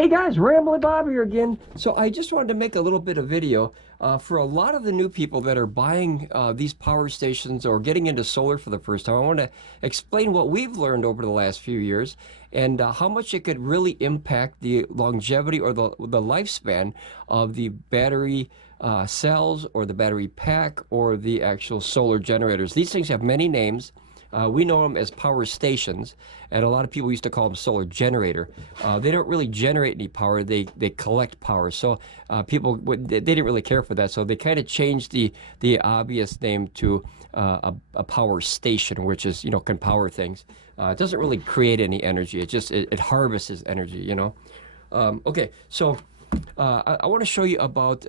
Hey guys, Ramblin Bob here again. So I just wanted to make a little bit of video for a lot of the new people that are buying these power stations or getting into solar for the first time. I want to explain what we've learned over the last few years and how much it could really impact the longevity or the lifespan of the battery cells or the battery pack or the actual solar generators. These things have many names. We know them as power stations, and a lot of people used to call them solar generator. They don't really generate any power, they collect power. So people, they didn't really care for that, so they kind of changed the obvious name to a power station, which is, you know, can power things. It doesn't really create any energy, it harvests energy, you know. Okay, so I want to show you about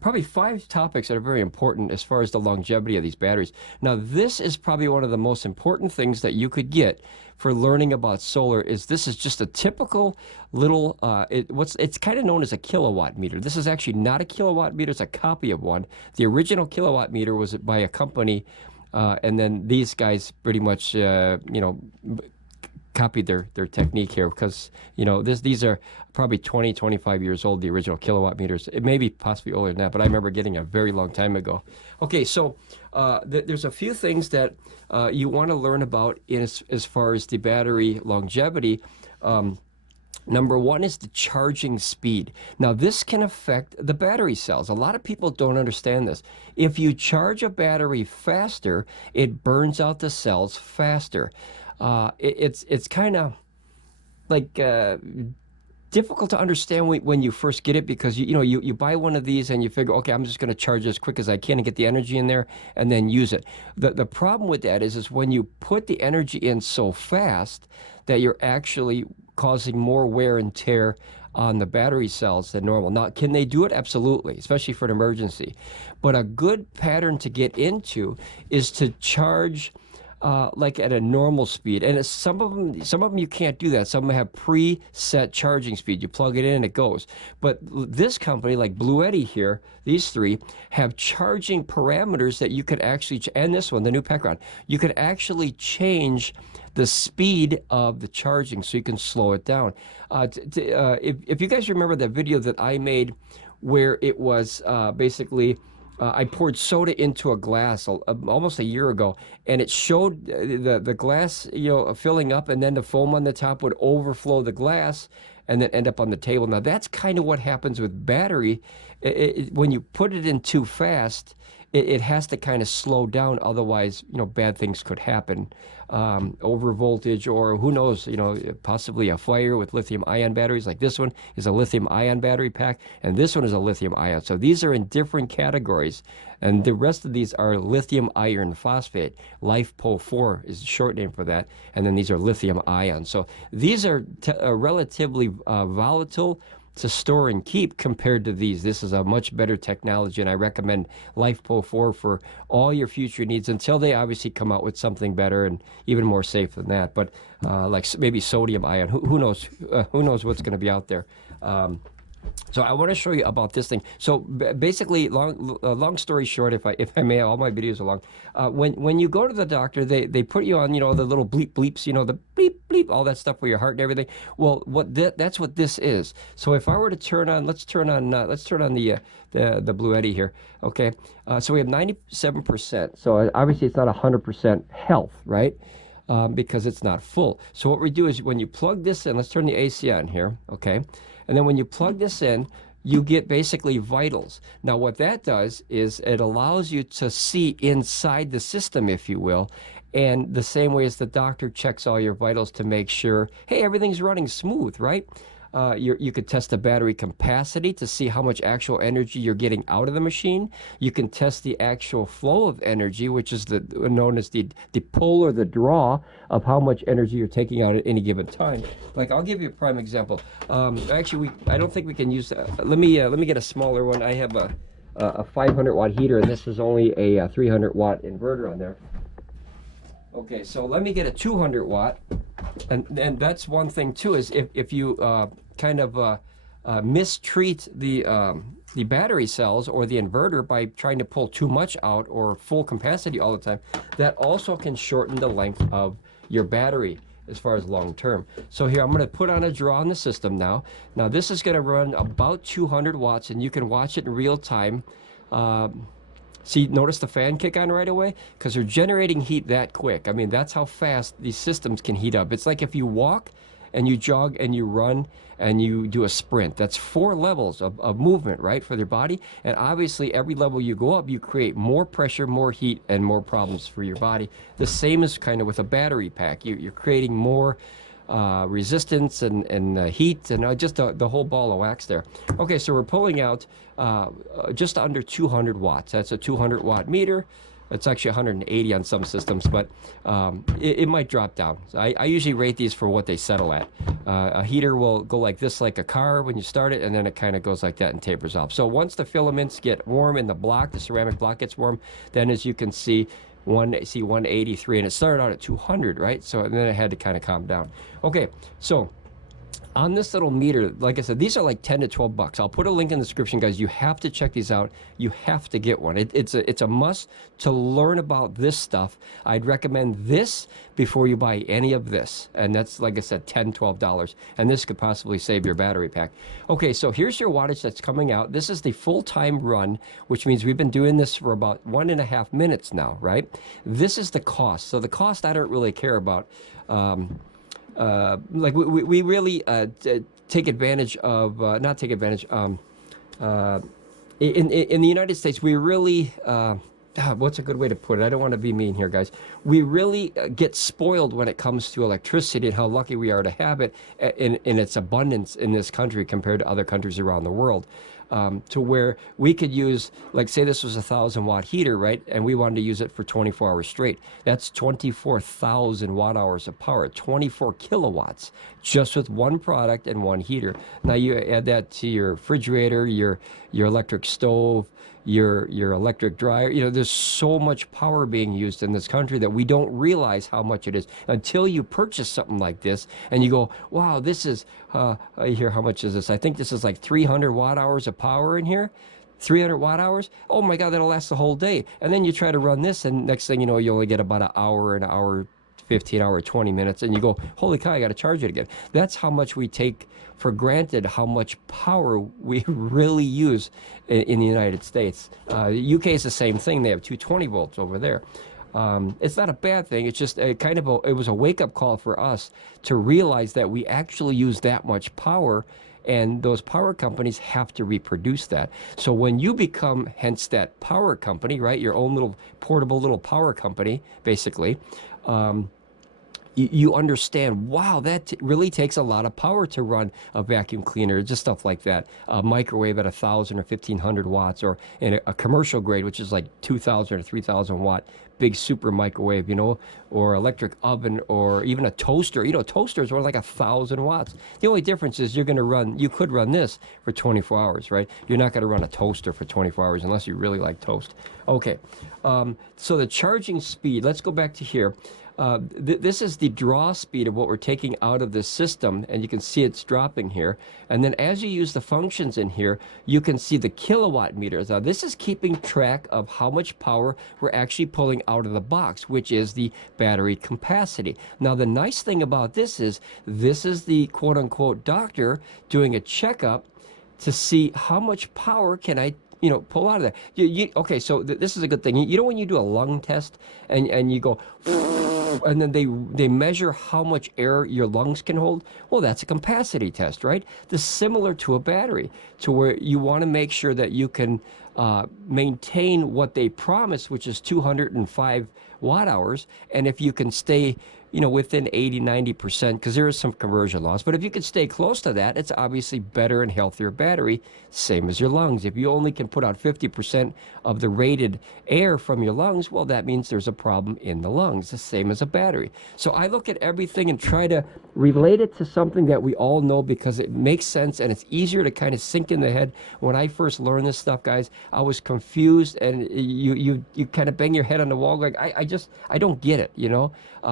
probably 5 topics that are very important as far as the longevity of these batteries. Now, this is probably one of the most important things that you could get for learning about solar. This is just a typical little, it's kind of known as a kilowatt meter. This is actually not a kilowatt meter, it's a copy of one. The original kilowatt meter was by a company, and then these guys pretty much, you know, copied their technique here, because, you know, these are probably 25 years old, the original kilowatt meters. It may be possibly older than that, but I remember getting a very long time ago. Okay, so there's a few things that you want to learn about as far as the battery longevity. Number one is the charging speed. Now, this can affect the battery cells. A lot of people don't understand this. If you charge a battery faster, it burns out the cells faster. It's kind of like difficult to understand when you first get it, because you buy one of these and you figure, okay, I'm just going to charge as quick as I can and get the energy in there and then use it. The problem with that is when you put the energy in so fast that you're actually causing more wear and tear on the battery cells than normal. Now, can they do it? Absolutely, especially for an emergency. But a good pattern to get into is to charge like at a normal speed, and some of them you can't do that. Some of them have preset charging speed. You plug it in and it goes. But this company, like Bluetti here, these 3 have charging parameters that you could actually, and this one, the new Pecron, you could actually change the speed of the charging so you can slow it down. If you guys remember that video that I made where it was basically, I poured soda into a glass almost a year ago, and it showed the glass, you know, filling up, and then the foam on the top would overflow the glass and then end up on the table. Now, that's kind of what happens with battery. When you put it in too fast, it has to kind of slow down, otherwise, you know, bad things could happen. Over voltage, or who knows, you know, possibly a fire with lithium-ion batteries. Like this one is a lithium-ion battery pack, and this one is a lithium-ion. So these are in different categories, and the rest of these are lithium iron phosphate. LiFePO4 is the short name for that, and then these are lithium-ion. So these are relatively volatile to store and keep compared to these. This is a much better technology, and I recommend LiFePO4 for all your future needs until they obviously come out with something better and even more safe than that. But like maybe sodium ion, who knows? Who knows what's going to be out there? So I want to show you about this thing. So basically, long story short, if I may, all my videos are long. When you go to the doctor, they put you on, you know, the little bleep bleeps, you know, the bleep bleep, all that stuff for your heart and everything. Well, that's what this is. So if I were to turn on, let's turn on the Bluetti here. Okay, so we have 97%. So obviously it's not 100% health, right? Because it's not full. So what we do is when you plug this in, let's turn the AC on here, okay? And then when you plug this in, you get basically vitals. Now, what that does is it allows you to see inside the system, if you will, and the same way as the doctor checks all your vitals to make sure, hey, everything's running smooth, right? You could test the battery capacity to see how much actual energy you're getting out of the machine. You can test the actual flow of energy, which is known as the pull or the draw of how much energy you're taking out at any given time. Like, I'll give you a prime example. Actually, I don't think we can use. Let me get a smaller one. I have a 500 watt heater, and this is only a 300 watt inverter on there. Okay, so let me get a 200 watt, and that's one thing too, is if you kind of mistreat the battery cells or the inverter by trying to pull too much out or full capacity all the time, that also can shorten the length of your battery. as far as long term. So here I'm going to put on a draw on the system now. Now this is going to run about 200 watts, and you can watch it in real time. See, notice the fan kick on right away? Because they're generating heat that quick. I mean, that's how fast these systems can heat up. It's like if you walk and you jog and you run and you do a sprint. That's 4 levels of movement, right, for their body. And obviously, every level you go up, you create more pressure, more heat, and more problems for your body. The same is kind of with a battery pack. You're creating more resistance and heat and just the whole ball of wax there. Okay, so we're pulling out just under 200 watts. That's a 200 watt meter. It's actually 180 on some systems, but it might drop down. So I usually rate these for what they settle at. A heater will go like this, like a car when you start it, and then it kind of goes like that and tapers off. So once the filaments get warm in the block, the ceramic block gets warm, then as you can see, 183, and it started out at 200, right? So and then it had to kind of calm down. Okay, so on this little meter, like I said, these are like 10 to 12 bucks. I'll put a link in the description, guys. You have to check these out. You have to get one. It's a must to learn about this stuff. I'd recommend this before you buy any of this. And that's, like I said, $10, $12. And this could possibly save your battery pack. Okay, so here's your wattage that's coming out. This is the full-time run, which means we've been doing this for about 1.5 minutes now, right? This is the cost. So the cost I don't really care about. Like we really take advantage of, not take advantage, in the United States, we really, what's a good way to put it? I don't want to be mean here, guys. We really get spoiled when it comes to electricity and how lucky we are to have it in its abundance in this country compared to other countries around the world. To where we could use, like say this was a 1,000 watt heater, right? And we wanted to use it for 24 hours straight. That's 24,000 watt hours of power, 24 kilowatts, just with one product and one heater. Now you add that to your refrigerator, your electric stove, your electric dryer. You know, there's so much power being used in this country that we don't realize how much it is until you purchase something like this and you go, wow, this is, I hear, how much is this? I think this is like 300 watt hours of power in here. 300 watt hours? Oh my God, that'll last the whole day. And then you try to run this, and next thing you know, you only get about an hour 15 hour, 20 minutes, and you go, holy cow, I got to charge it again. That's how much we take for granted how much power we really use in the United States. UK is the same thing. They have 220 volts over there. It's not a bad thing. It's just it was a wake-up call for us to realize that we actually use that much power, and those power companies have to reproduce that. So when you become, hence that power company, right, your own little portable little power company, basically, you understand, wow, that really takes a lot of power to run a vacuum cleaner, just stuff like that. A microwave at 1,000 or 1,500 watts, or in a commercial grade, which is like 2,000 or 3,000 watt big super microwave, you know, or electric oven, or even a toaster. You know, toasters are like 1,000 watts. The only difference is you could run this for 24 hours, right? You're not going to run a toaster for 24 hours unless you really like toast. Okay, so the charging speed, let's go back to here. This is the draw speed of what we're taking out of this system, and you can see it's dropping here. And then as you use the functions in here, you can see the kilowatt meters. Now this is keeping track of how much power we're actually pulling out of the box, which is the battery capacity. Now the nice thing about this is the quote-unquote doctor doing a checkup to see how much power can I pull out of that. Okay, so this is a good thing. You know when you do a lung test and you go, and then they measure how much air your lungs can hold? Well, that's a capacity test, right? This is similar to a battery, to where you want to make sure that you can maintain what they promise, which is 205 watt hours. And if you can stay within 80–90%, because there is some conversion loss. But if you could stay close to that, it's obviously better and healthier battery, same as your lungs. If you only can put out 50% of the rated air from your lungs, well, that means there's a problem in the lungs, the same as a battery. So I look at everything and try to relate it to something that we all know, because it makes sense and it's easier to kind of sink in the head. When I first learned this stuff, guys, I was confused, and you kind of bang your head on the wall like, I don't get it,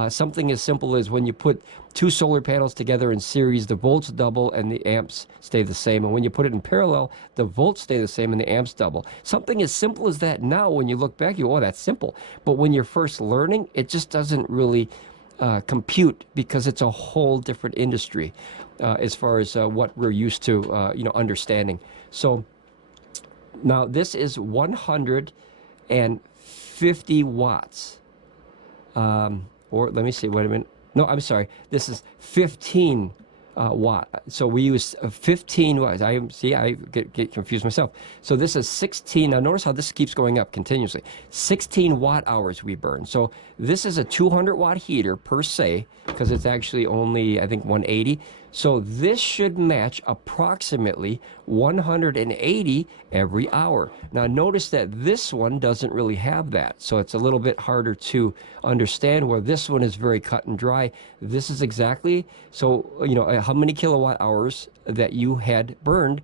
something as simple as when you put two solar panels together in series, the volts double and the amps stay the same. And when you put it in parallel, the volts stay the same and the amps double. Something as simple as that now, when you look back, you go, oh, that's simple. But when you're first learning, it just doesn't really compute because it's a whole different industry as far as what we're used to, understanding. So now this is 150 watts. Or let me see, wait a minute. No, I'm sorry. This is 15 watt. So we use 15 watts. I get confused myself. So this is 16. Now notice how this keeps going up continuously. 16 watt hours we burn. So this is a 200 watt heater per se, because it's actually only, I think, 180. So this should match approximately 180 every hour. Now notice that this one doesn't really have that. So it's a little bit harder to understand, where this one is very cut and dry. This is exactly, so, how many kilowatt hours that you had burned,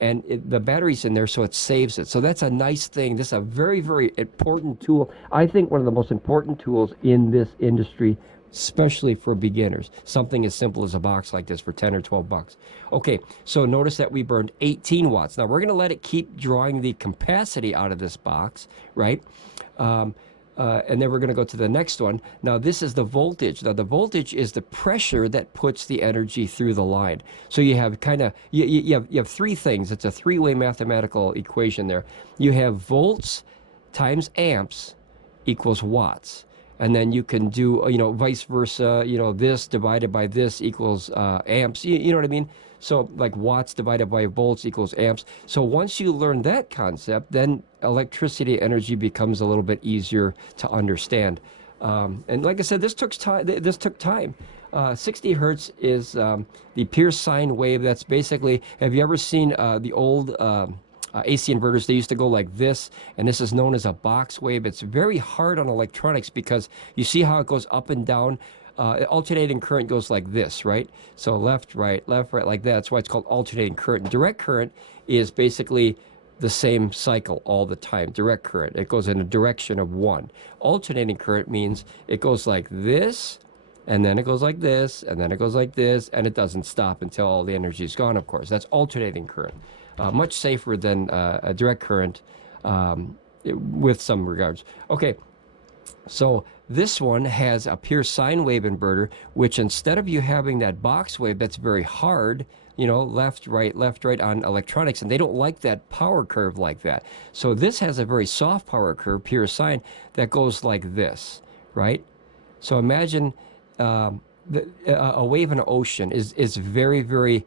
and the battery's in there, so it saves it. So that's a nice thing. This is a very, very important tool. I think one of the most important tools in this industry, especially for beginners. Something as simple as a box like this for 10 or 12 bucks. Okay, so notice that we burned 18 watts. Now we're going to let it keep drawing the capacity out of this box, right? And then we're going to go to the next one. Now this is the voltage. Now the voltage is the pressure that puts the energy through the line. So you have you have three things. It's a three-way mathematical equation there. You have volts times amps equals watts. And then you can do, vice versa, this divided by this equals amps. You know what I mean? So like watts divided by volts equals amps. So once you learn that concept, then electricity energy becomes a little bit easier to understand. And like I said, this took time. 60 hertz is the pure sine wave. That's basically, have you ever seen the old AC inverters? They used to go like this, and this is known as a box wave. It's very hard on electronics because you see how it goes up and down. Alternating current goes like this, right? So left, right, like that. That's why it's called alternating current. Direct current is basically the same cycle all the time. Direct current, it goes in a direction of one. Alternating current means it goes like this, and then it goes like this, and then it goes like this, and it doesn't stop until all the energy is gone, of course. That's alternating current. Much safer than a direct current with some regards. Okay, so this one has a pure sine wave inverter, which instead of you having that box wave that's very hard, left, right on electronics, and they don't like that power curve like that. So this has a very soft power curve, pure sine, that goes like this, right? So imagine a wave in an ocean is very, very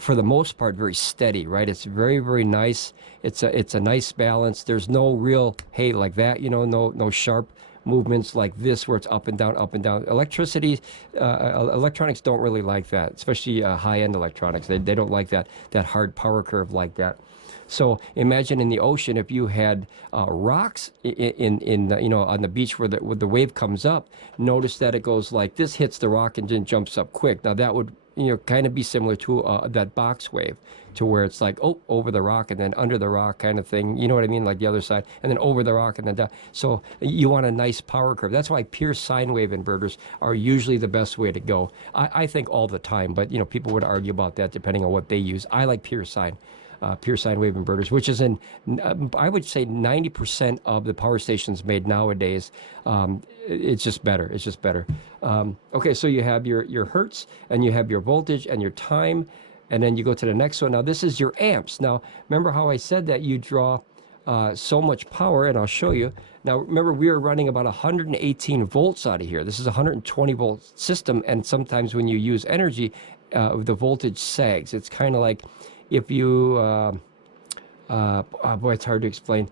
for the most part, very steady, right? It's very, very nice. It's a nice balance. There's no real, hey, like that, no sharp movements like this where it's up and down, up and down. Electricity, electronics don't really like that, especially high-end electronics. They don't like that hard power curve like that. So imagine in the ocean, if you had rocks on the beach where the wave comes up, notice that it goes like this, hits the rock, and then jumps up quick. Now that would kind of be similar to that box wave, to where it's like, oh, over the rock and then under the rock kind of thing. You know what I mean? Like the other side, and then over the rock and then down. So you want a nice power curve. That's why pure sine wave inverters are usually the best way to go. I think all the time, but people would argue about that depending on what they use. I like pure sine wave inverters, which is in, I would say 90% of the power stations made nowadays. It's just better. It's just better. Okay, so you have your hertz, and you have your voltage and your time, and then you go to the next one. Now this is your amps. Now remember how I said that you draw so much power, and I'll show you. Now remember, we are running about 118 volts out of here. This is a 120 volt system, and sometimes when you use energy, the voltage sags. It's kind of like if you, boy, it's hard to explain.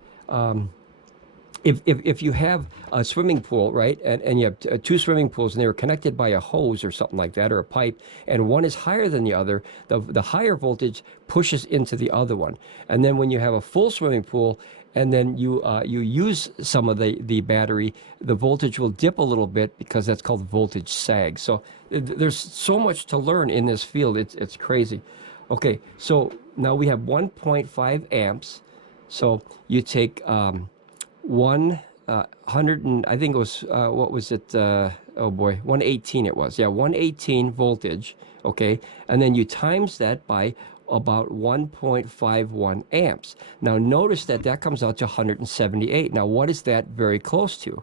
If you have a swimming pool, right, and you have two swimming pools, and they were connected by a hose or something like that, or a pipe, and one is higher than the other, the higher voltage pushes into the other one. And then when you have a full swimming pool, and then you use some of the battery, the voltage will dip a little bit, because that's called voltage sag. So there's so much to learn in this field. It's crazy. Okay, so now we have 1.5 amps. So you take 100 and I think it was what was it? Oh boy, 118 it was. Yeah, 118 voltage. Okay, and then you times that by about 1.51 amps. Now notice that comes out to 178. Now what is that very close to?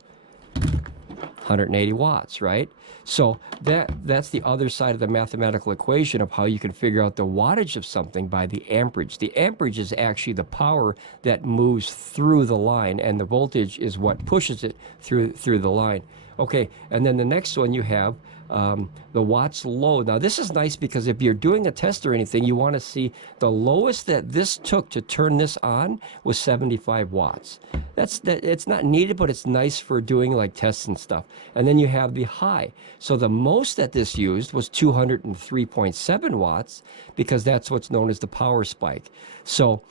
180 watts, right? So that's the other side of the mathematical equation of how you can figure out the wattage of something by the amperage. The amperage is actually the power that moves through the line, and the voltage is what pushes it through the line. Okay, and then the next one you have the watts low. Now this is nice because if you're doing a test or anything, you want to see the lowest that this took to turn this on was 75 watts. It's not needed, but it's nice for doing like tests and stuff. And then you have the high. So the most that this used was 203.7 watts because that's what's known as the power spike. So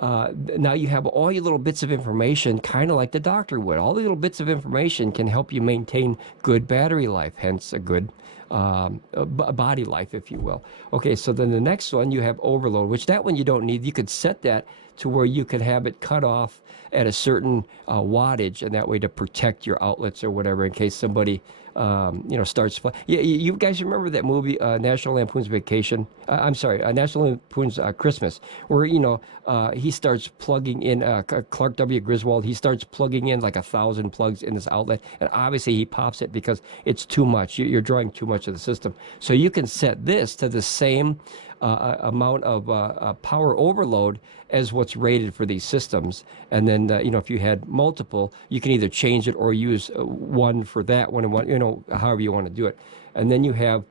now you have all your little bits of information, kind of like the doctor would. All the little bits of information can help you maintain good battery life, hence a good body life, if you will. Okay, so then the next one, you have overload, which that one you don't need. You could set that to where you could have it cut off at a certain wattage, and that way to protect your outlets or whatever in case somebody starts. You guys remember that movie, National Lampoon's Vacation? I'm sorry, National Lampoon's Christmas, where he starts plugging in Clark W. Griswold. He starts plugging in like 1,000 plugs in this outlet, and obviously he pops it because it's too much. You're drawing too much of the system. So you can set this to the same amount of power overload as what's rated for these systems, and then if you had multiple, you can either change it or use one for that one and one, however you want to do it. And then you have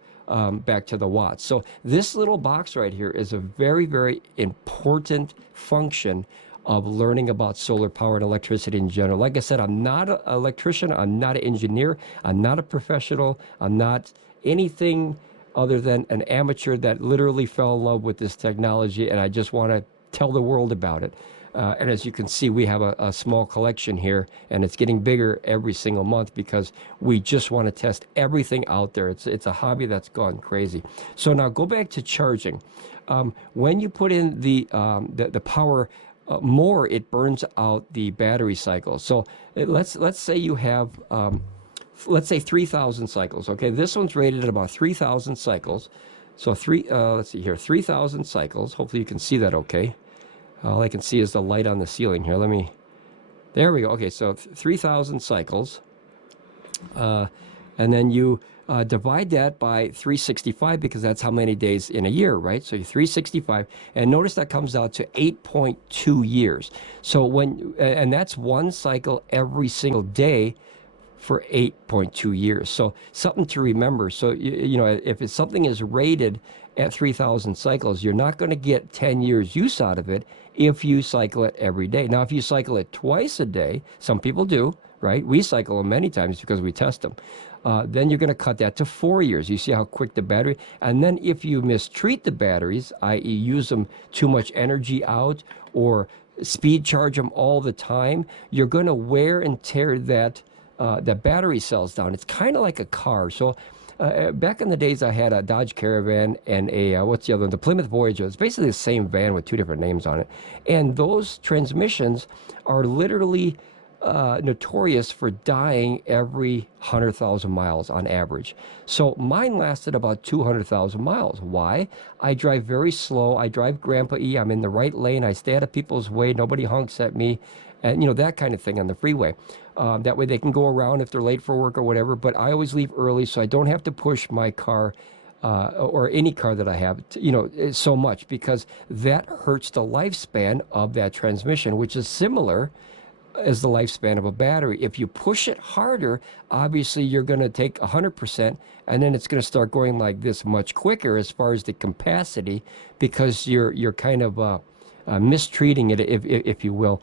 back to the watts. So this little box right here is a very, very important function of learning about solar power and electricity in general. Like I said, I'm not an electrician, I'm not an engineer, I'm not a professional, I'm not anything other than an amateur that literally fell in love with this technology, and I just want to tell the world about it. And as you can see, we have a small collection here, and it's getting bigger every single month because we just want to test everything out there. It's a hobby that's gone crazy. So now go back to charging. When you put in the power more, it burns out the battery cycle. So let's say you have let's say 3,000 cycles. Okay, this one's rated at about 3,000 cycles. So let's see here, 3,000 cycles. Hopefully you can see that okay. All I can see is the light on the ceiling here. There we go. Okay, so 3,000 cycles. And then you divide that by 365 because that's how many days in a year, right? So 365, and notice that comes out to 8.2 years. So and that's one cycle every single day for 8.2 years. So something to remember. So, if something is rated at 3,000 cycles, you're not going to get 10 years use out of it if you cycle it every day. Now, if you cycle it twice a day, some people do, right? We cycle them many times because we test them. Then you're going to cut that to 4 years. You see how quick the battery, and then if you mistreat the batteries, i.e. use them too much energy out or speed charge them all the time, you're going to wear and tear that the battery cells down. It's kind of like a car. So back in the days, I had a Dodge Caravan and what's the other one? The Plymouth Voyager. It's basically the same van with two different names on it. And those transmissions are literally notorious for dying every 100,000 miles on average. So mine lasted about 200,000 miles. Why? I drive very slow. I drive Grandpa E. I'm in the right lane. I stay out of people's way. Nobody honks at me. And, that kind of thing on the freeway. That way they can go around if they're late for work or whatever. But I always leave early so I don't have to push my car or any car that I have, so much, because that hurts the lifespan of that transmission, which is similar as the lifespan of a battery. If you push it harder, obviously you're going to take 100%, and then it's going to start going like this much quicker as far as the capacity, because you're kind of mistreating it, if you will.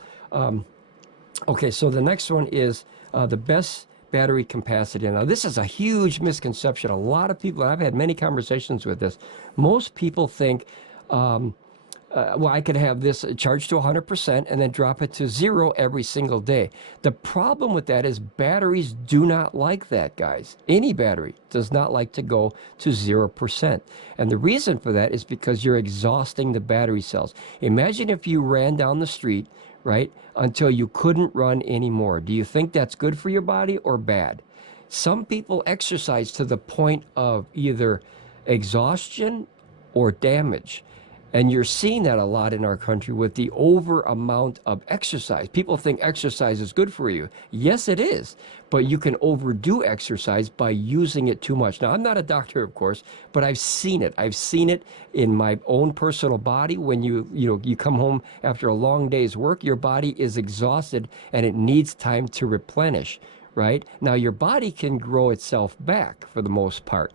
Okay, so the next one is the best battery capacity. Now, this is a huge misconception. A lot of people, and I've had many conversations with this, most people think, well, I could have this charged to 100% and then drop it to 0 every single day. The problem with that is batteries do not like that, guys. Any battery does not like to go to 0%. And the reason for that is because you're exhausting the battery cells. Imagine if you ran down the street, right, until you couldn't run anymore. Do you think that's good for your body or bad? Some people exercise to the point of either exhaustion or damage. And you're seeing that a lot in our country with the over amount of exercise. People think exercise is good for you. Yes, it is. But you can overdo exercise by using it too much. Now, I'm not a doctor, of course, but I've seen it. I've seen it in my own personal body. When you come home after a long day's work, your body is exhausted and it needs time to replenish, right? Now, your body can grow itself back for the most part.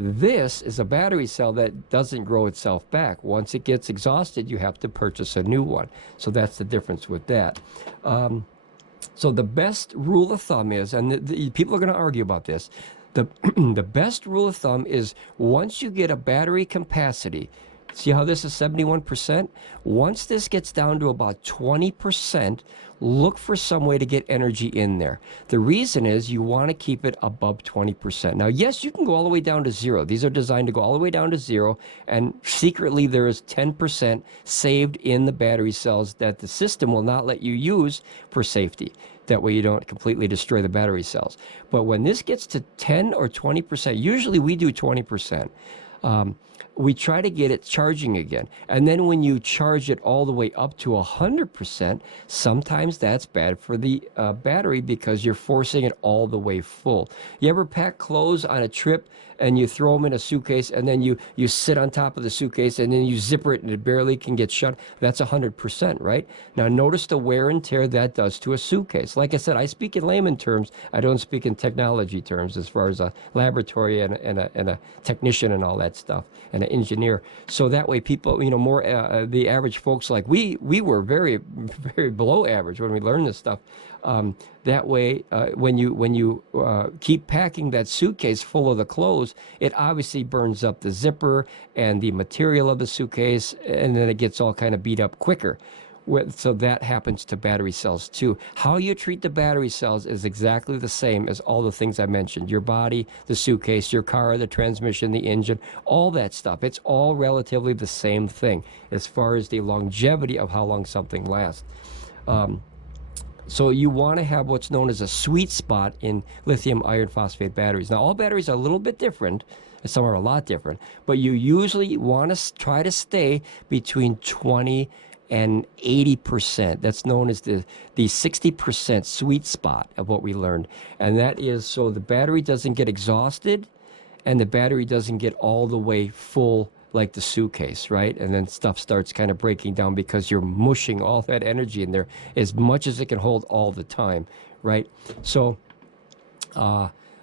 This is a battery cell that doesn't grow itself back. Once it gets exhausted, you have to purchase a new one. So that's the difference with that. So the best rule of thumb is, and the people are going to argue about this, the best rule of thumb is once you get a battery capacity, see how this is 71%? Once this gets down to about 20%, look for some way to get energy in there. The reason is you want to keep it above 20%. Now, yes, you can go all the way down to zero. These are designed to go all the way down to zero, and secretly there is 10% saved in the battery cells that the system will not let you use for safety. That way you don't completely destroy the battery cells. But when this gets to 10 or 20%, usually we do 20%. We try to get it charging again. And then when you charge it all the way up to 100%, sometimes that's bad for the battery because you're forcing it all the way full. You ever pack clothes on a trip and you throw them in a suitcase and then you sit on top of the suitcase and then you zipper it and it barely can get shut? That's 100%, right? Now notice the wear and tear that does to a suitcase. Like I said, I speak in layman terms. I don't speak in technology terms as far as a laboratory and a technician and all that stuff, and an engineer. So that way people, more the average folks like we were very, very below average when we learned this stuff. That way, when you keep packing that suitcase full of the clothes, it obviously burns up the zipper and the material of the suitcase, and then it gets all kind of beat up quicker. So that happens to battery cells too. How you treat the battery cells is exactly the same as all the things I mentioned. Your body, the suitcase, your car, the transmission, the engine, all that stuff. It's all relatively the same thing as far as the longevity of how long something lasts. So you want to have what's known as a sweet spot in lithium iron phosphate batteries. Now, all batteries are a little bit different. Some are a lot different. But you usually want to try to stay between 20 and 80%. That's known as the 60% sweet spot of what we learned. And that is so the battery doesn't get exhausted and the battery doesn't get all the way full like the suitcase, right? And then stuff starts kind of breaking down because you're mushing all that energy in there as much as it can hold all the time, right? So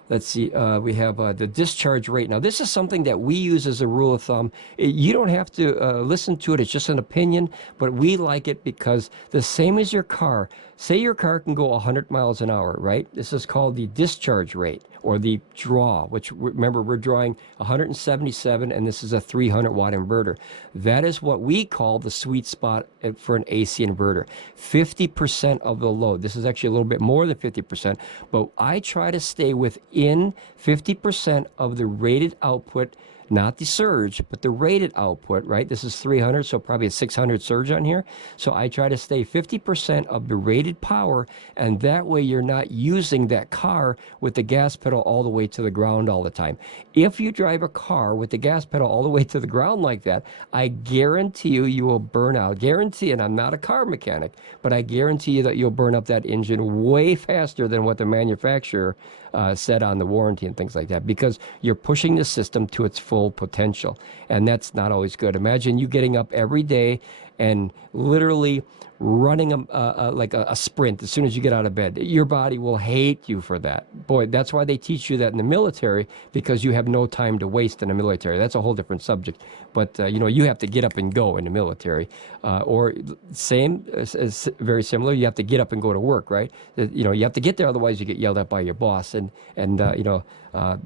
let's see, we have the discharge rate. Now, this is something that we use as a rule of thumb. You don't have to listen to it. It's just an opinion, but we like it because the same as your car. Say your car can go 100 miles an hour, right? This is called the discharge rate or the draw, which remember we're drawing 177 and this is a 300 watt inverter. That is what we call the sweet spot for an AC inverter. 50% of the load. This is actually a little bit more than 50%, but I try to stay within 50% of the rated output, not the surge, but the rated output, right? This is 300, so probably a 600 surge on here. So I try to stay 50% of the rated power, and that way you're not using that car with the gas pedal all the way to the ground all the time. If you drive a car with the gas pedal all the way to the ground like that, I guarantee you will burn out. Guarantee, and I'm not a car mechanic, but I guarantee you that you'll burn up that engine way faster than what the manufacturer said on the warranty and things like that, because you're pushing the system to its full potential, and that's not always good. Imagine you getting up every day and literally running like a sprint as soon as you get out of bed. Your body will hate you for that. Boy, that's why they teach you that in the military, because you have no time to waste in the military. That's a whole different subject. But, you have to get up and go in the military. Or same, very similar, you have to get up and go to work, right? You have to get there, otherwise you get yelled at by your boss. And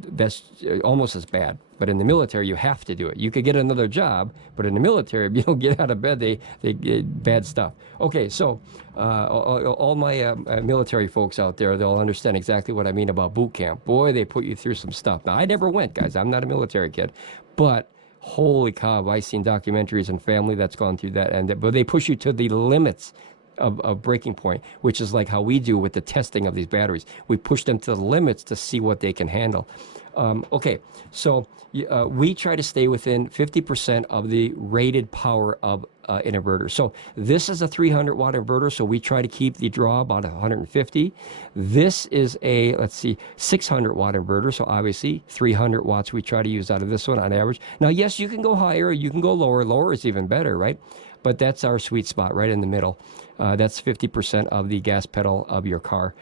that's almost as bad. But in the military, you have to do it. You could get another job, but in the military, if you don't get out of bed, they get bad stuff. Okay, so all my military folks out there, they'll understand exactly what I mean about boot camp. Boy, they put you through some stuff. Now, I never went, guys. I'm not a military kid. But holy cow, I've seen documentaries and family that's gone through that. But they push you to the limits of breaking point, which is like how we do with the testing of these batteries. We push them to the limits to see what they can handle. Okay, so we try to stay within 50% of the rated power of an inverter. So this is a 300 watt inverter, so we try to keep the draw about 150. This is a, let's see, 600 watt inverter, so obviously 300 watts we try to use out of this one on average. Now, yes, you can go higher, you can go lower. Lower is even better, right? But that's our sweet spot right in the middle. That's 50% of the gas pedal of your car.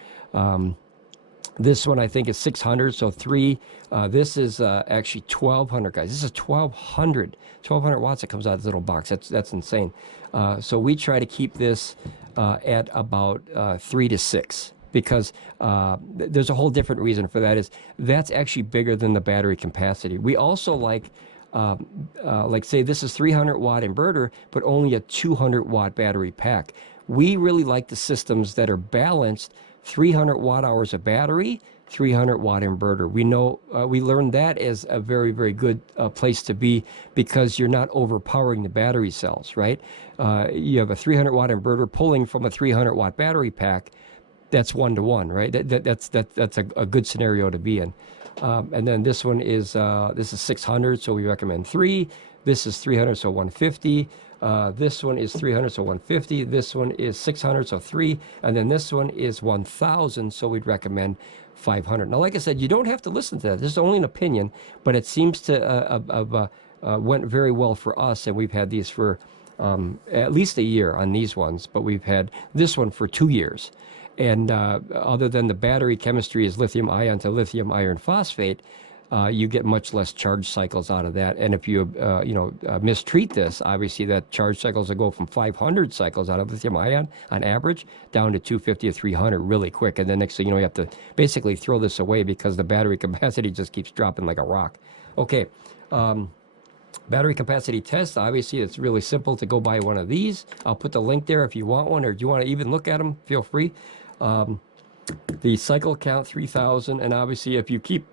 This one I think is 600, so 3. This is actually 1200, guys. This is 1200 watts that comes out of this little box. That's insane. So we try to keep this at about 3 to 6 because there's a whole different reason for that. Is that's actually bigger than the battery capacity. We also like say this is 300 watt inverter, but only a 200 watt battery pack. We really like the systems that are balanced. 300 watt hours of battery, 300 watt inverter. We know we learned that as a very, very good place to be because you're not overpowering the battery cells, right? You have a 300 watt inverter pulling from a 300 watt battery pack. That's 1-to-1, right? That's a good scenario to be in. And then this one is this is 600, so we recommend 3. This is 300, so 150. This one is 300, so 150. This one is 600, so 3. And then this one is 1,000, so we'd recommend 500. Now, like I said, you don't have to listen to that. This is only an opinion, but it seems to went very well for us, and we've had these for at least a year on these ones, but we've had this one for 2 years. And other than the battery chemistry is lithium ion to lithium iron phosphate, you get much less charge cycles out of that. And if you mistreat this, obviously that charge cycles will go from 500 cycles out of lithium ion on average down to 250 or 300 really quick. And then next thing you know, you have to basically throw this away because the battery capacity just keeps dropping like a rock. Okay, battery capacity test. Obviously, it's really simple to go buy one of these. I'll put the link there if you want one, or do you want to even look at them, feel free. The cycle count 3,000, and obviously if you keep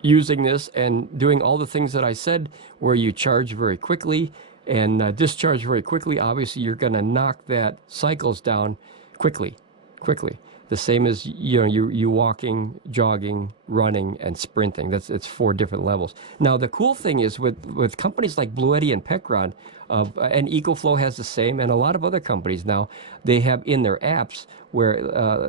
using this and doing all the things that I said, where you charge very quickly and discharge very quickly, obviously you're going to knock that cycles down quickly. The same as you walking, jogging, running, and sprinting. It's 4 different levels. Now the cool thing is with companies like Bluetti and Pecron, and EcoFlow has the same, and a lot of other companies now, they have in their apps where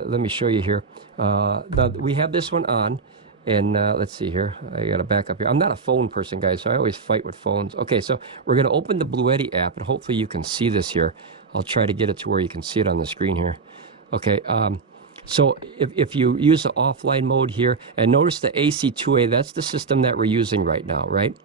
let me show you here. We have this one on. And let's see here. I got to back up here. I'm not a phone person, guys, so I always fight with phones. Okay, so we're going to open the Bluetti app, and hopefully you can see this here. I'll try to get it to where you can see it on the screen here. Okay, so if you use the offline mode here, and notice the AC2A, that's the system that we're using right now, right?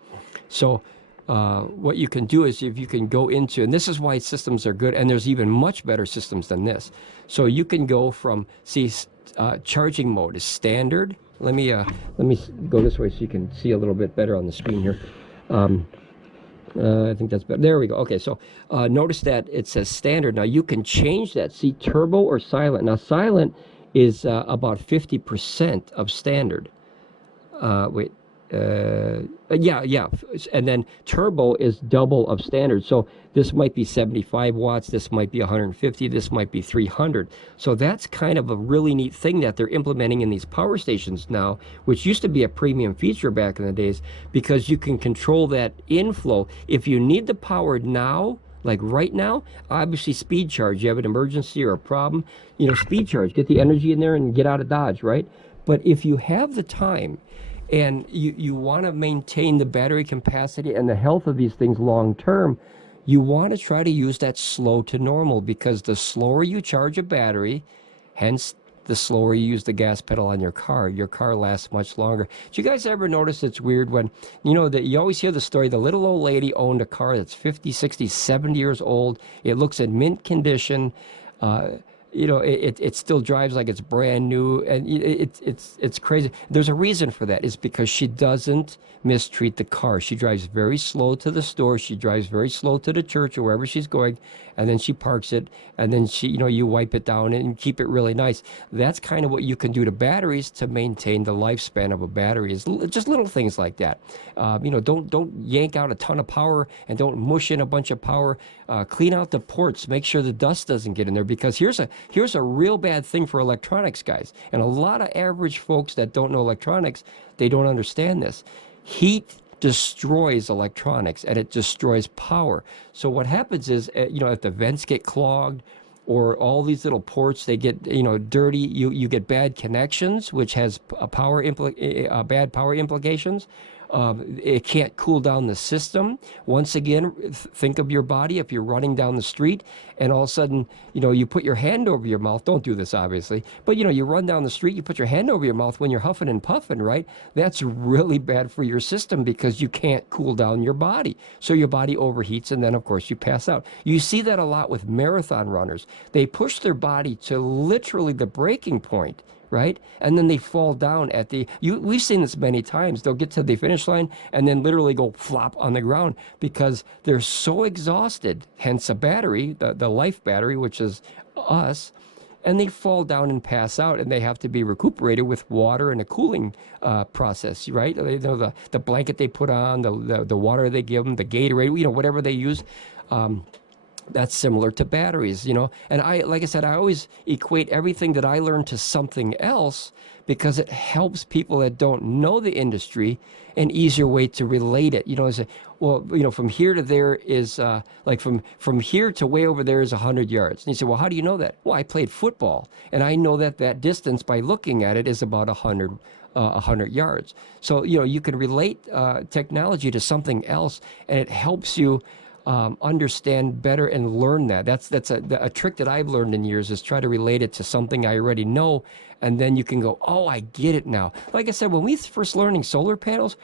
So what you can do is if you can go into, and this is why systems are good, and there's even much better systems than this. So you can go from, see, charging mode is standard. Let me go this way so you can see a little bit better on the screen here. I think that's better. There we go. Okay, so notice that it says standard. Now you can change that. See, turbo or silent. Now silent is about 50% of standard. Yeah, and then turbo is double of standard. So this might be 75 watts, this might be 150, this might be 300. So that's kind of a really neat thing that they're implementing in these power stations now, which used to be a premium feature back in the days, because you can control that inflow. If you need the power now, like right now, obviously speed charge, you have an emergency or a problem, speed charge, get the energy in there and get out of Dodge, right? But if you have the time, and you want to maintain the battery capacity and the health of these things long term, you want to try to use that slow to normal, because the slower you charge a battery, hence the slower you use the gas pedal on your car lasts much longer. Do you guys ever notice it's weird when, that you always hear the story, the little old lady owned a car that's 50, 60, 70 years old. It looks in mint condition. you know, it still drives like it's brand new, and it's crazy. There's a reason for that. It's because she doesn't mistreat the car. She drives very slow to the store. She drives very slow to the church or wherever she's going, and then she parks it, and then she, you know, you wipe it down and keep it really nice. That's kind of what you can do to batteries to maintain the lifespan of a battery. Is just little things like that. You know, don't yank out a ton of power and don't mush in a bunch of power. Clean out the ports. Make sure the dust doesn't get in there, because here's a real bad thing for electronics guys, and a lot of average folks that don't know electronics, they don't understand this. Heat destroys electronics, and it destroys power. So what happens is, you know, if the vents get clogged, or all these little ports, they get, you know, dirty, you get bad connections, which has bad power implications. It can't cool down the system. Once again, think of your body if you're running down the street and all of a sudden, you know, you put your hand over your mouth. Don't do this, obviously. But, you know, you run down the street, you put your hand over your mouth when you're huffing and puffing, right? That's really bad for your system because you can't cool down your body. So your body overheats, and then, of course, you pass out. You see that a lot with marathon runners. They push their body to literally the breaking point, right? And then they fall down at we've seen this many times. They'll get to the finish line and then literally go flop on the ground because they're so exhausted, hence a battery, the life battery, which is us, and they fall down and pass out, and they have to be recuperated with water and a cooling process, right? You know, the blanket they put on, the water they give them, the Gatorade, you know, whatever they use. That's similar to batteries, you know. And like I said, I always equate everything that I learned to something else because it helps people that don't know the industry an easier way to relate it. You know, well, you know, from here to there is like from here to way over there is 100 yards. And you say, well, how do you know that? Well, I played football, and I know that distance by looking at it is about 100 yards. So, you know, you can relate technology to something else, and it helps you understand better and learn that. That's a trick that I've learned in years, is try to relate it to something I already know, and then you can go, oh, I get it now. Like I said, when we first learning solar panels,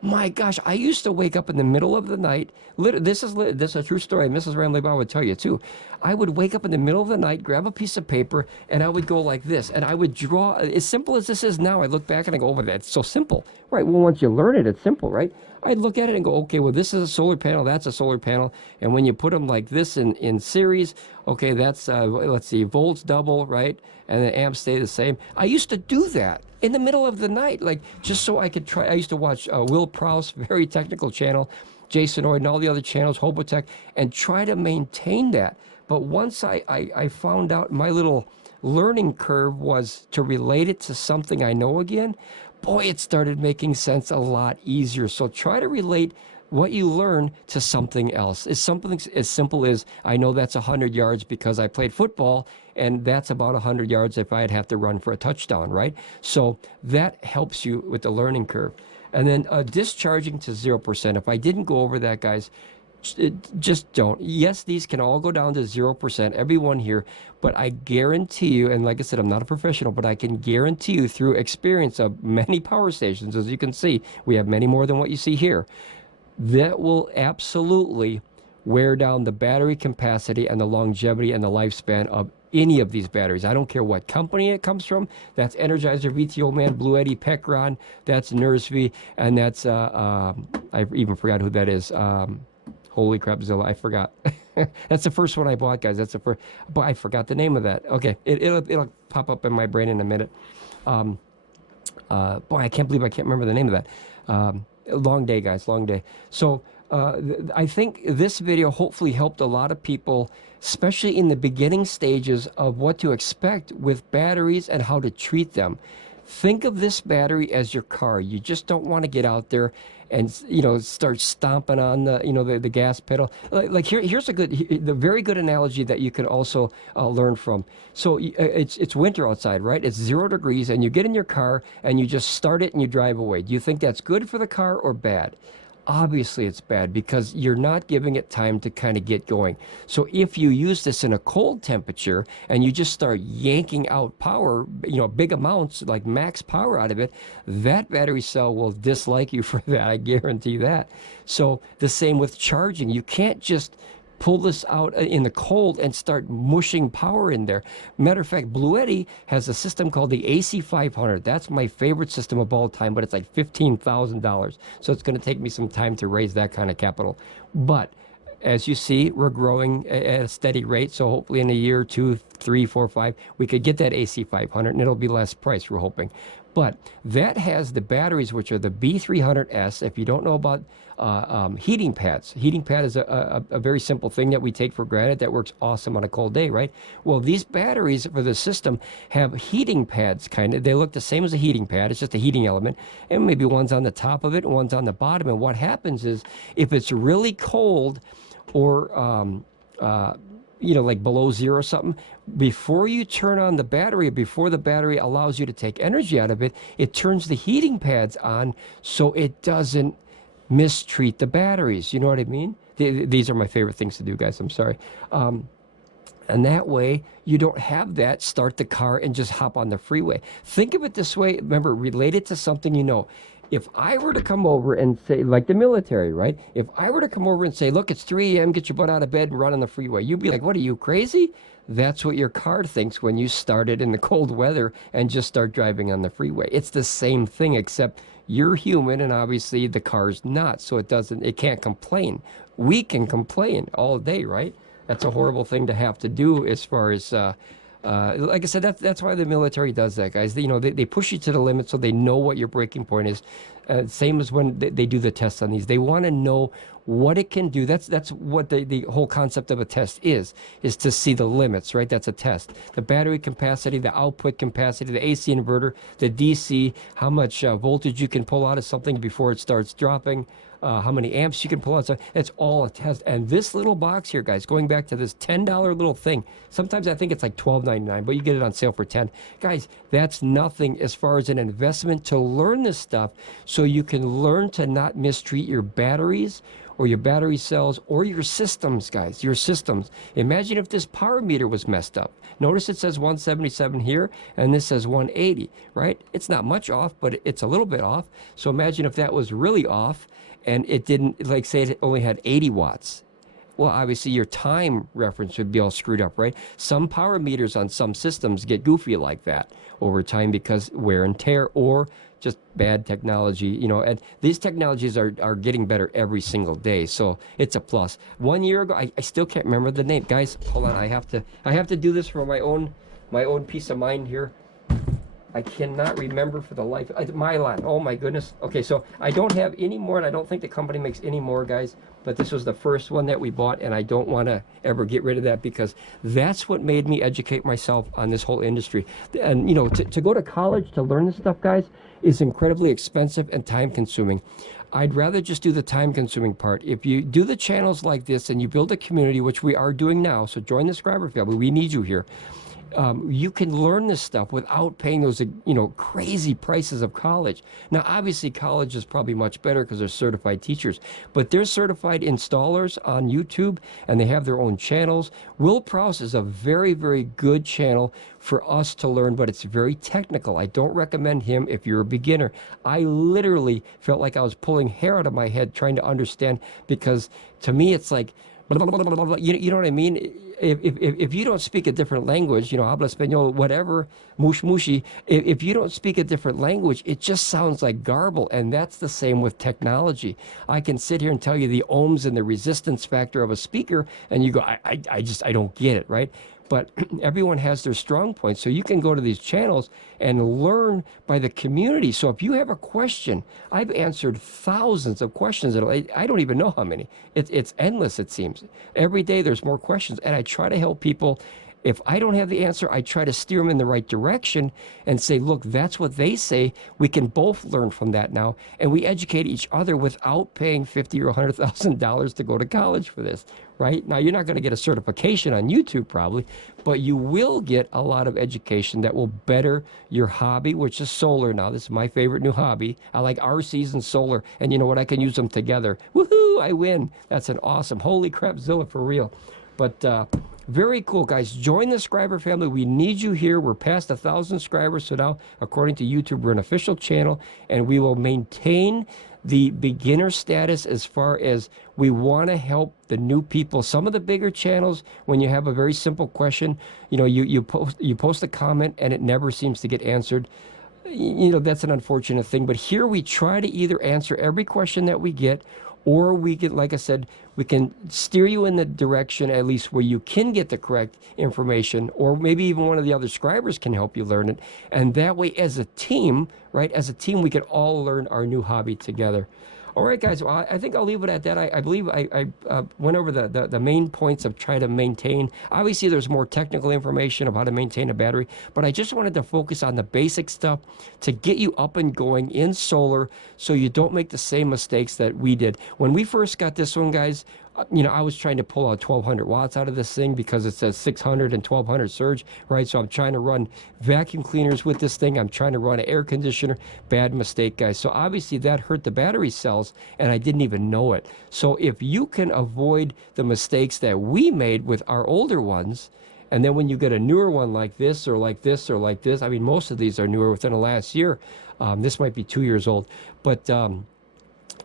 my gosh, I used to wake up in the middle of the night. This is a true story. Mrs. Ramblin Bob would tell you too. I would wake up in the middle of the night, grab a piece of paper, and I would go like this, and I would draw. As simple as this is now, I look back and I go, oh, that's so simple. Right, well, once you learn it, it's simple, right? I'd look at it and go, okay, well, this is a solar panel, that's a solar panel, and when you put them like this in series, okay, that's, let's see, volts double, right? And the amps stay the same. I used to do that in the middle of the night, like, just so I could try. I used to watch Will Prowse, very technical channel, Jason Oyd, and all the other channels, Hobotech, and try to maintain that. But once I found out my little learning curve was to relate it to something I know again, boy, it started making sense a lot easier. So try to relate what you learn to something else. It's something as simple as, I know that's 100 yards because I played football, and that's about 100 yards if I'd have to run for a touchdown, right? So that helps you with the learning curve. And then discharging to 0%. If I didn't go over that, guys, just don't. Yes, these can all go down to 0%, everyone here, but I guarantee you, and like I said, I'm not a professional, but I can guarantee you through experience of many power stations, as you can see, we have many more than what you see here, that will absolutely wear down the battery capacity and the longevity and the lifespan of any of these batteries. I don't care what company it comes from. That's Energizer, VTO Man, Blue Eddy, Pecron, that's TIMEUSB, and that's, I even forgot who that is. Holy crap, Zilla, I forgot. That's the first one I bought, guys. That's the first, but I forgot the name of that. Okay, it'll pop up in my brain in a minute. Boy, I can't believe I can't remember the name of that. Long day, guys, long day. So I think this video hopefully helped a lot of people, especially in the beginning stages of what to expect with batteries and how to treat them. Think of this battery as your car. You just don't want to get out there and, you know, start stomping on the, you know, the gas pedal. Like here's the very good analogy that you can also learn from. So it's winter outside, right? It's 0 degrees, and you get in your car and you just start it and you drive away. Do you think that's good for the car or bad? Obviously it's bad because you're not giving it time to kind of get going. So if you use this in a cold temperature and you just start yanking out power, you know, big amounts, like max power out of it, that battery cell will dislike you for that. I guarantee that. So the same with charging. You can't just pull this out in the cold and start mushing power in there. Matter of fact, Bluetti has a system called the AC500. That's my favorite system of all time, but it's like $15,000. So it's going to take me some time to raise that kind of capital. But as you see, we're growing at a steady rate. So hopefully in a year, 2, 3, 4, 5, we could get that AC500 and it'll be less price, we're hoping. But that has the batteries, which are the B300S. If you don't know about heating pads, heating pad is a very simple thing that we take for granted that works awesome on a cold day, right? Well, these batteries for the system have heating pads, kind of. They look the same as a heating pad. It's just a heating element. And maybe one's on the top of it and one's on the bottom. And what happens is if it's really cold or you know, like below zero or something, before you turn on the battery, before the battery allows you to take energy out of it, it turns the heating pads on so it doesn't mistreat the batteries. You know what I mean? These are my favorite things to do, guys. I'm sorry. And that way, you don't have that start the car and just hop on the freeway. Think of it this way. Remember, relate it to something you know. If I were to come over and say, like the military, right? If I were to come over and say, look, it's 3 a.m., get your butt out of bed and run on the freeway, you'd be like, what, are you crazy? That's what your car thinks when you start it in the cold weather and just start driving on the freeway. It's the same thing, except you're human and obviously the car's not, so it can't complain. We can complain all day, right? That's a horrible thing to have to do as far as like I said, that's why the military does that, guys. You know, they push you to the limit so they know what your breaking point is. Same as when they do the tests on these. They want to know what it can do. That's what the whole concept of a test is to see the limits, right? That's a test. The battery capacity, the output capacity, the AC inverter, the DC, how much voltage you can pull out of something before it starts dropping, how many amps you can pull out. So it's all a test. And this little box here, guys, going back to this $10 little thing, sometimes I think it's like $12.99, but you get it on sale for $10. Guys, that's nothing as far as an investment to learn this stuff so you can learn to not mistreat your batteries or your battery cells or your systems, guys, your systems. Imagine if this power meter was messed up. Notice it says 177 here, and this says 180, right? It's not much off, but it's a little bit off. So imagine if that was really off, and it didn't, like say it only had 80 watts. Well, obviously your time reference would be all screwed up, right? Some power meters on some systems get goofy like that over time because wear and tear or just bad technology, you know, and these technologies are getting better every single day. So it's a plus. 1 year ago, I still can't remember the name. Guys, hold on, I have to do this for my own peace of mind here. I cannot remember for the life. Mylan. Oh my goodness. Okay, so I don't have any more, and I don't think the company makes any more, guys. But this was the first one that we bought, and I don't want to ever get rid of that because that's what made me educate myself on this whole industry. And you know, to go to college to learn this stuff, guys, is incredibly expensive and time-consuming. I'd rather just do the time-consuming part. If you do the channels like this and you build a community, which we are doing now, so join the subscriber family. We need you here. You can learn this stuff without paying those, you know, crazy prices of college. Now, obviously, college is probably much better because they're certified teachers, but they're certified installers on YouTube, and they have their own channels. Will Prowse is a very, very good channel for us to learn, but it's very technical. I don't recommend him if you're a beginner. I literally felt like I was pulling hair out of my head trying to understand because to me, it's like, you know what I mean? If you don't speak a different language, you know, habla español, whatever, mushi, if you don't speak a different language, it just sounds like garble. And that's the same with technology. I can sit here and tell you the ohms and the resistance factor of a speaker, and you go, I don't get it, right? But everyone has their strong points. So you can go to these channels and learn by the community. So if you have a question, I've answered thousands of questions. I don't even know how many. It's endless, it seems. Every day there's more questions. And I try to help people. If I don't have the answer, I try to steer them in the right direction and say, look, that's what they say. We can both learn from that now. And we educate each other without paying $50,000 or $100,000 to go to college for this, right? Now, you're not going to get a certification on YouTube probably, but you will get a lot of education that will better your hobby, which is solar now. This is my favorite new hobby. I like RCs and solar. And you know what? I can use them together. Woohoo! I win. That's an awesome. Holy crap, Zilla, for real. But very cool, guys. Join the subscriber family. We need you here. We're past 1,000 subscribers, so now, according to YouTube, we're an official channel, and we will maintain the beginner status as far as we want to help the new people. Some of the bigger channels, when you have a very simple question, you know, you post a comment and it never seems to get answered. You know, that's an unfortunate thing. But here we try to either answer every question that we get, or we can, like I said, we can steer you in the direction at least where you can get the correct information, or maybe even one of the other subscribers can help you learn it. And that way, as a team, right, as a team, we can all learn our new hobby together. All right, guys, well, I think I'll leave it at that. I believe I went over the main points of trying to maintain. Obviously, there's more technical information of how to maintain a battery, but I just wanted to focus on the basic stuff to get you up and going in solar so you don't make the same mistakes that we did. When we first got this one, guys, you know, I was trying to pull out 1,200 watts out of this thing because it says 600 and 1,200 surge, right? So I'm trying to run vacuum cleaners with this thing. I'm trying to run an air conditioner. Bad mistake, guys. So obviously that hurt the battery cells, and I didn't even know it. So if you can avoid the mistakes that we made with our older ones, and then when you get a newer one like this or like this or like this, I mean, most of these are newer within the last year. This might be 2 years old, but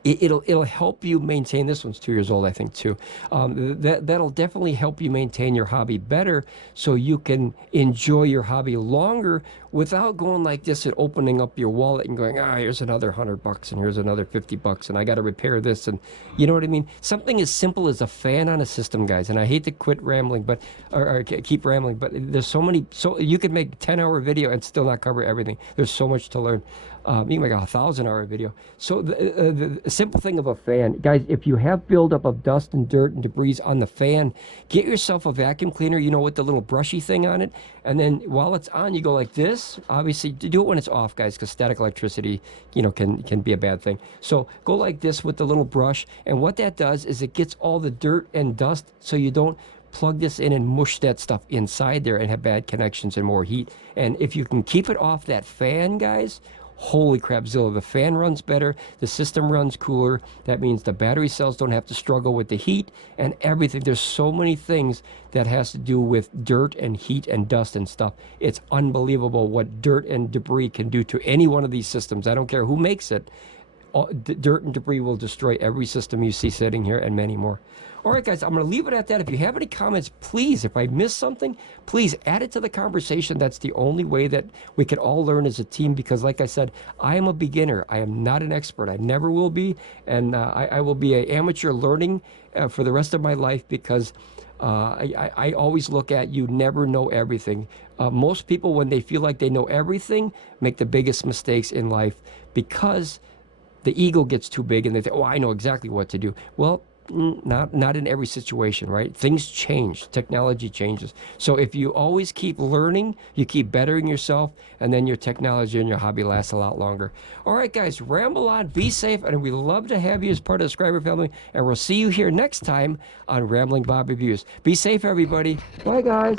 it'll help you maintain. This one's 2 years old, I think, too. That'll definitely help you maintain your hobby better, so you can enjoy your hobby longer without going like this and opening up your wallet and going, here's another $100 and here's another $50 and I got to repair this, and you know what I mean. Something as simple as a fan on a system, guys. And I hate to quit rambling, but or keep rambling, but there's so many. So you could make a 10-hour video and still not cover everything. There's so much to learn. You can make a 1,000-hour video. So the simple thing of a fan, guys, if you have buildup of dust and dirt and debris on the fan, get yourself a vacuum cleaner, you know, with the little brushy thing on it. And then while it's on, you go like this. Obviously, do it when it's off, guys, because static electricity, you know, can be a bad thing. So go like this with the little brush. And what that does is it gets all the dirt and dust so you don't plug this in and mush that stuff inside there and have bad connections and more heat. And if you can keep it off that fan, guys, holy crapzilla, the fan runs better, the system runs cooler. That means the battery cells don't have to struggle with the heat and everything. There's so many things that has to do with dirt and heat and dust and stuff. It's unbelievable what dirt and debris can do to any one of these systems. I don't care who makes it. Dirt and debris will destroy every system you see sitting here and many more. All right, guys, I'm going to leave it at that. If you have any comments, please, if I missed something, please add it to the conversation. That's the only way that we can all learn as a team, because like I said, I am a beginner. I am not an expert. I never will be, and I will be an amateur learning for the rest of my life, because I always look at, you never know everything. Most people, when they feel like they know everything, make the biggest mistakes in life, because the ego gets too big and they think, oh, I know exactly what to do. Well, not in every situation, right? Things change, technology changes. So if you always keep learning, you keep bettering yourself, and then your technology and your hobby lasts a lot longer. All right, guys, ramble on, be safe, and we love to have you as part of the subscriber family, and we'll see you here next time on Ramblin Bob Reviews. Be safe, everybody. Bye, guys.